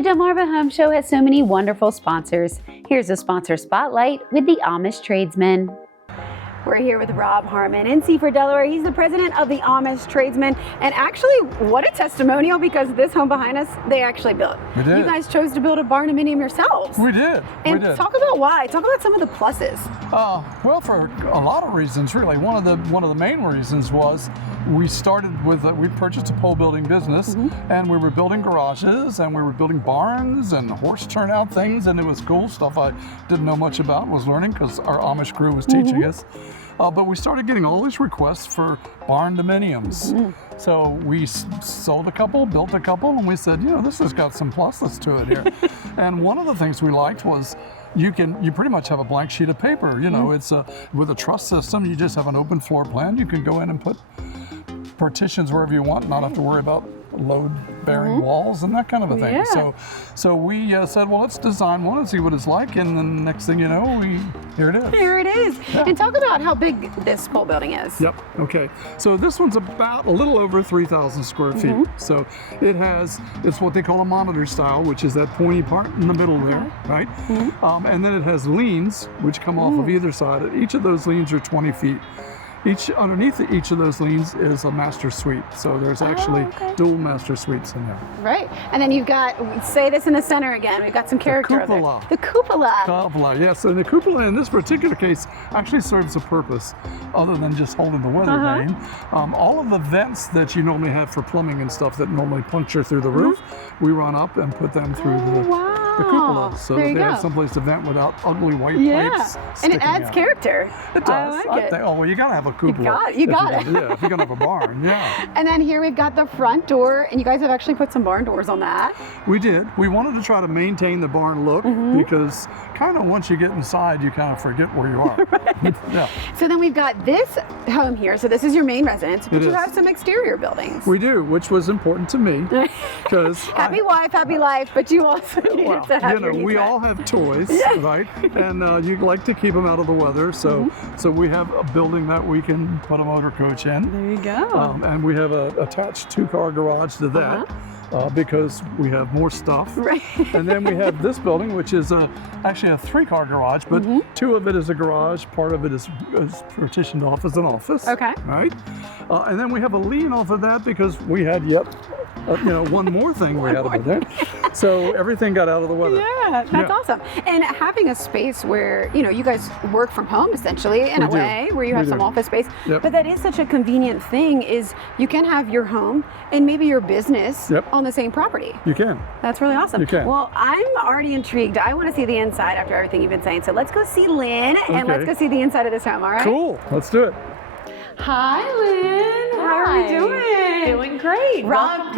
The Delmarva Home Show has so many wonderful sponsors. Here's a sponsor spotlight with the Amish Tradesmen. We're here with Rob Harman in Seaford, Delaware. He's the president of the Amish Tradesmen. And actually, what a testimonial, because this home behind us, they actually built. We did. You guys chose to build a barndominium yourselves. We did. And talk about why. Talk about some of the pluses. Well, for a lot of reasons, really. One of the main reasons was we started with we purchased a pole building business, and we were building garages, and we were building barns and horse turnout things, and it was cool stuff I didn't know much about. Was learning because our Amish crew was teaching us. But we started getting all these requests for barndominiums. So we sold a couple, built a couple, and we said, this has got some pluses to it here. And one of the things we liked was you pretty much have a blank sheet of paper. It's with a truss system, you just have an open floor plan. You can go in and put partitions wherever you want, not have to worry about load-bearing walls and that kind of a thing. Yeah. So we said, well, let's design one and see what it's like, and then the next thing you know, here it is. Here it is. Yeah. And talk about how big this pole building is. Yep, okay. So this one's about a little over 3,000 square feet. So it's what they call a monitor style, which is that pointy part in the middle there, right? And then it has leans, which come off of either side. Each of those leans are 20 feet. Underneath each of those leans is a master suite. So there's actually dual master suites in there. Right. And then you've got, say this in the center again, we've got some character the cupola. there. The cupola. Cupola, yes. And the cupola in this particular case actually serves a purpose other than just holding the weather vane. All of the vents that you normally have for plumbing and stuff that normally puncture through the roof, we run up and put them through the cupola, so that they have someplace to vent without ugly white pipes and it adds out. character. It does. I like it. Well, you gotta have a cupola. You got it. Yeah, if you're gonna have a barn, yeah. And then here we've got the front door, and you guys have actually put some barn doors on that. We did. We wanted to try to maintain the barn look because kind of once you get inside, you kind of forget where you are. Yeah. So then we've got this home here. So this is your main residence, but you have some exterior buildings. We do, which was important to me because happy wife, happy life, but you also needed to have your needs we met. all have toys, right? And you like to keep them out of the weather, so we have a building that we can put a motor coach in. There you go. And we have a attached 2-car garage to that. Because we have more stuff. Right. And then we have this building, which is actually a 3-car garage, but 2 of it is a garage, part of it is partitioned off as an office. Okay. Right? And then we have a lean off of that because we had one more thing we had over there. So everything got out of the weather. Yeah, that's awesome. And having a space where, you guys work from home essentially in a way where you have some office space, but that is such a convenient thing is you can have your home and maybe your business on the same property. You can. That's really awesome. You can. Well, I'm already intrigued. I want to see the inside after everything you've been saying. So let's go see Lynn and let's go see the inside of this home, all right? Cool. Let's do it. Hi, Lynn. How are we doing? Doing great. Rob's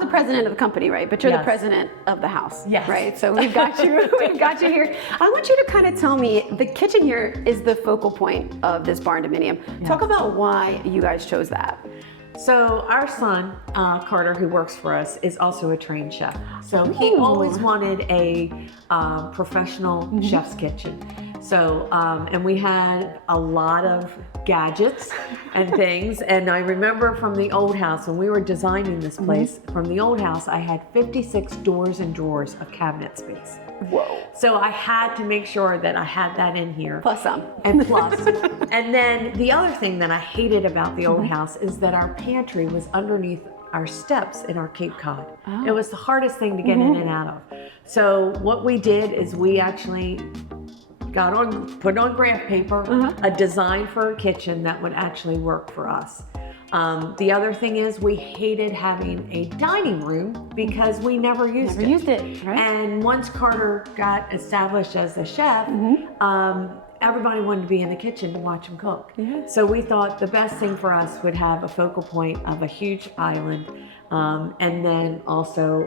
the president of the company, right? But you're the president of the house, right? So we've got you. We've got you here. I want you to kind of tell me. The kitchen here is the focal point of this barndominium. Talk about why you guys chose that. So our son, Carter, who works for us, is also a trained chef. So he always wanted a professional chef's kitchen. So, and we had a lot of gadgets and things. And I remember from the old house, when we were designing this place, from the old house, I had 56 doors and drawers of cabinet space. Whoa. So I had to make sure that I had that in here. Plus some. And plus. And then the other thing that I hated about the old house is that our pantry was underneath our steps in our Cape Cod. It was the hardest thing to get in and out of. So what we did is we actually put on graph paper a design for a kitchen that would actually work for us. The other thing is we hated having a dining room because we never used it. Right? And once Carter got established as the chef, everybody wanted to be in the kitchen to watch him cook. So we thought the best thing for us would have a focal point of a huge island, and then also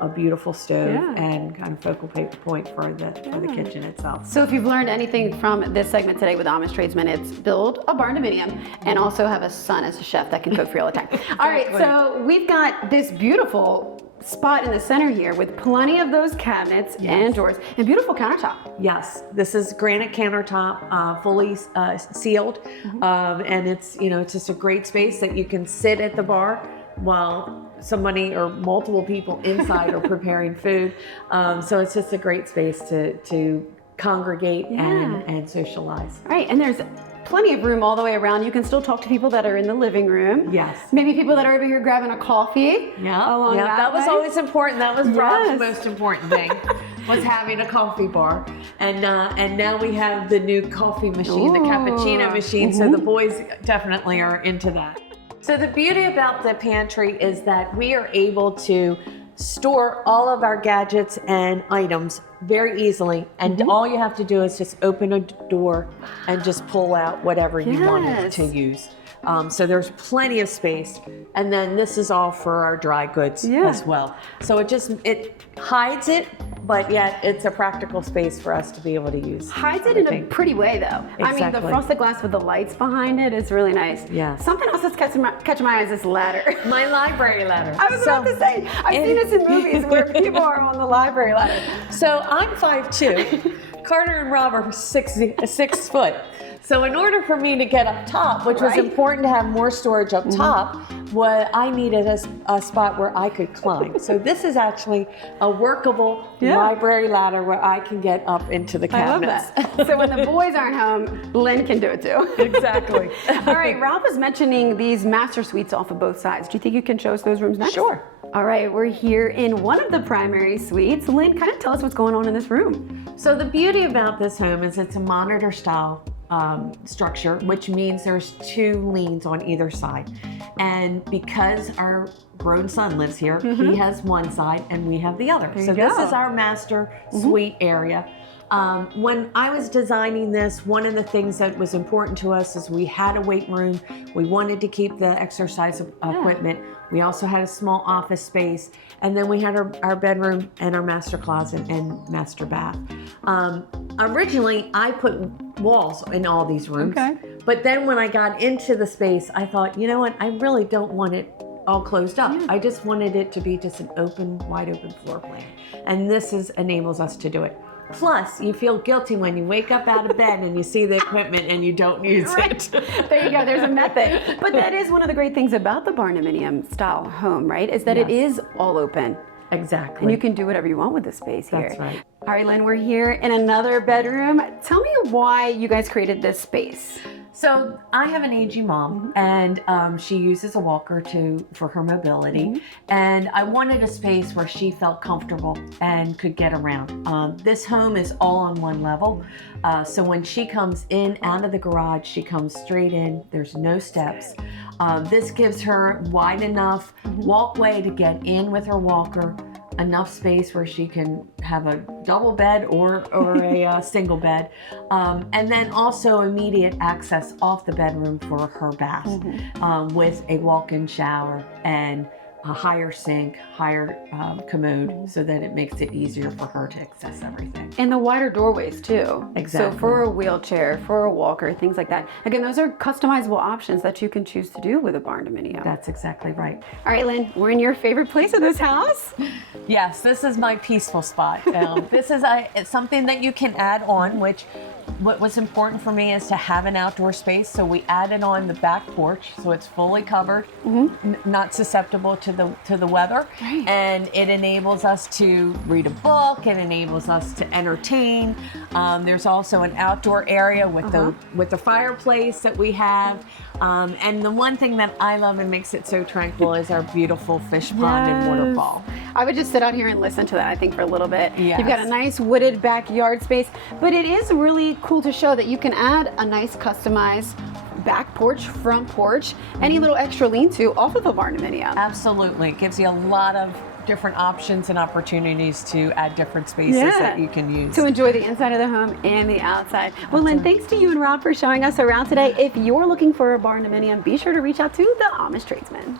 a beautiful stove and kind of focal point for the kitchen itself. So if you've learned anything from this segment today with Amish Tradesmen, it's build a barndominium and also have a son as a chef that can cook for you all the time. All right, so we've got this beautiful spot in the center here with plenty of those cabinets and drawers and beautiful countertop. Yes, this is granite countertop, fully sealed, and it's it's just a great space that you can sit at the bar, while somebody or multiple people inside are preparing food. So it's just a great space to congregate and socialize. Right, and there's plenty of room all the way around. You can still talk to people that are in the living room. Yes. Maybe people that are over here grabbing a coffee. Yeah, that was always important. That was Rob's most important thing, was having a coffee bar. And now we have the new coffee machine, the cappuccino machine, so the boys definitely are into that. So the beauty about the pantry is that we are able to store all of our gadgets and items very easily, and all you have to do is just open a door and just pull out whatever you want to use. So there's plenty of space, and then this is all for our dry goods as well. So it hides it, but yet it's a practical space for us to be able to use. Hides it in a pretty way, though. Exactly. I mean, the frosted glass with the lights behind it is really nice. Yeah. Something else that's catching my eye is this ladder. My library ladder. I was about to say, I've seen this in movies where people are on the library ladder. So I'm 5'2". Carter and Rob are 6 foot. So in order for me to get up top, which was important to have more storage up top, what I needed a spot where I could climb. So this is actually a workable library ladder where I can get up into the cabinets. I love that. So when the boys aren't home, Lynn can do it too. Exactly. All right, Rob was mentioning these master suites off of both sides. Do you think you can show us those rooms next? Sure. All right, we're here in one of the primary suites. Lynn, kind of tell us what's going on in this room. So the beauty about this home is it's a monitor style structure, which means there's 2 leans on either side. And because our grown son lives here, he has one side and we have the other. So this is our master suite area. When I was designing this, one of the things that was important to us is we had a weight room. We wanted to keep the exercise equipment. We also had a small office space, and then we had our bedroom and our master closet and master bath. Originally, I put walls in all these rooms, but then when I got into the space, I thought, you know what, I really don't want it all closed up. I just wanted it to be just an wide open floor plan. And this enables us to do it. Plus, you feel guilty when you wake up out of bed and you see the equipment and you don't use it. There you go, there's a method. But that is one of the great things about the barndominium style home, right? Is that it is all open. Exactly. And you can do whatever you want with the space here. That's right. All right, Lynn, we're here in another bedroom. Tell me why you guys created this space. So I have an aging mom, and she uses a walker for her mobility. And I wanted a space where she felt comfortable and could get around. This home is all on one level. So when she comes in out of the garage, she comes straight in. There's no steps. This gives her wide enough walkway to get in with her walker, enough space where she can have a double bed or a single bed, and then also immediate access off the bedroom for her bath, with a walk-in shower and a higher sink, higher commode, so that it makes it easier for her to access everything. And the wider doorways too. Exactly. So for a wheelchair, for a walker, things like that. Again, those are customizable options that you can choose to do with a barndominium. That's exactly right. All right, Lynn, we're in your favorite place of this house. Yes, this is my peaceful spot. This is it's something that you can add on, which what was important for me is to have an outdoor space. So we added on the back porch, so it's fully covered, not susceptible to the weather, and it enables us to read a book. It enables us to entertain. There's also an outdoor area with the fireplace that we have. And the one thing that I love and makes it so tranquil is our beautiful fish pond and waterfall. I would just sit out here and listen to that, I think, for a little bit. Yes. You've got a nice wooded backyard space, but it is really cool to show that you can add a nice customized back porch, front porch, any little extra lean-to off of a barndominium. Absolutely. It gives you a lot of different options and opportunities to add different spaces that you can use. To enjoy the inside of the home and the outside. Well, Lynn, thanks to you and Rob for showing us around today. If you're looking for a barndominium, be sure to reach out to the Amish Tradesmen.